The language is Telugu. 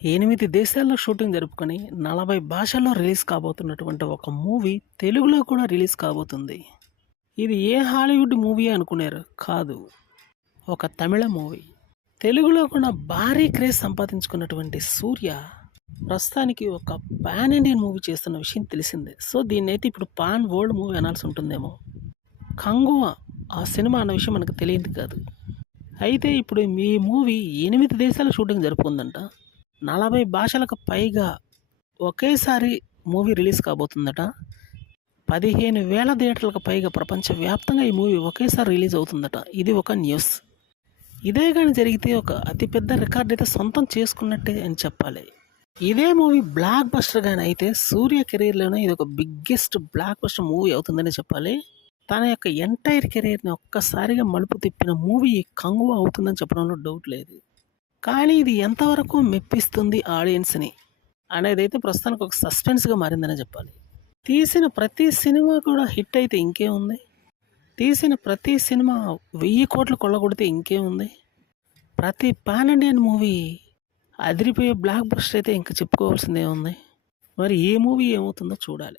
8 దేశాల్లో షూటింగ్ జరుపుకొని 40 భాషల్లో రిలీజ్ కాబోతున్నటువంటి ఒక మూవీ తెలుగులో కూడా రిలీజ్ కాబోతుంది. ఇది ఏ హాలీవుడ్ మూవీ అనుకునేరు కాదు, ఒక తమిళ మూవీ. తెలుగులో కూడా భారీ క్రేజ్ సంపాదించుకున్నటువంటి సూర్య ప్రస్తుతానికి ఒక పాన్ ఇండియన్ మూవీ చేస్తున్న విషయం తెలిసిందే. సో దీన్ని అయితే ఇప్పుడు పాన్ వరల్డ్ మూవీ అనాల్సి ఉంటుందేమో. కంగువా ఆ సినిమా అన్న విషయం మనకు తెలియదు కాదు. అయితే ఇప్పుడు ఈ మూవీ 8 దేశాల షూటింగ్ జరుపుకుందంట. 40 భాషలకు పైగా ఒకేసారి మూవీ రిలీజ్ కాబోతుందట. 15,000 థియేటర్లకు పైగా ప్రపంచవ్యాప్తంగా ఈ మూవీ ఒకేసారి రిలీజ్ అవుతుందట. ఇది ఒక న్యూస్. ఇదే కానీ జరిగితే ఒక అతిపెద్ద రికార్డ్ అయితే సొంతం చేసుకున్నట్టే అని చెప్పాలి. ఇదే మూవీ బ్లాక్ బస్టర్ కానీ అయితే సూర్య కెరీర్లోనే ఇది ఒక బిగ్గెస్ట్ బ్లాక్ బస్టర్ మూవీ అవుతుందని చెప్పాలి. తన యొక్క ఎంటైర్ కెరీర్ని ఒక్కసారిగా మలుపు తిప్పిన మూవీ కంగువా అవుతుందని చెప్పడంలో డౌట్ లేదు. కానీ ఇది ఎంతవరకు మెప్పిస్తుంది ఆడియన్స్ని అనేది అయితే ప్రస్తుతానికి ఒక సస్పెన్స్గా మారిందనే చెప్పాలి. తీసిన ప్రతి సినిమా కూడా హిట్ అయితే ఇంకేముంది, తీసిన ప్రతి సినిమా 1000 కోట్లు కొల్లగొడితే ఇంకేముంది, ప్రతి పాన్ ఇండియన్ మూవీ అదిరిపోయే బ్లాక్ బస్టర్ అయితే ఇంకా చెప్పుకోవాల్సిందే ఉంది. మరి ఏ మూవీ ఏమవుతుందో చూడాలి.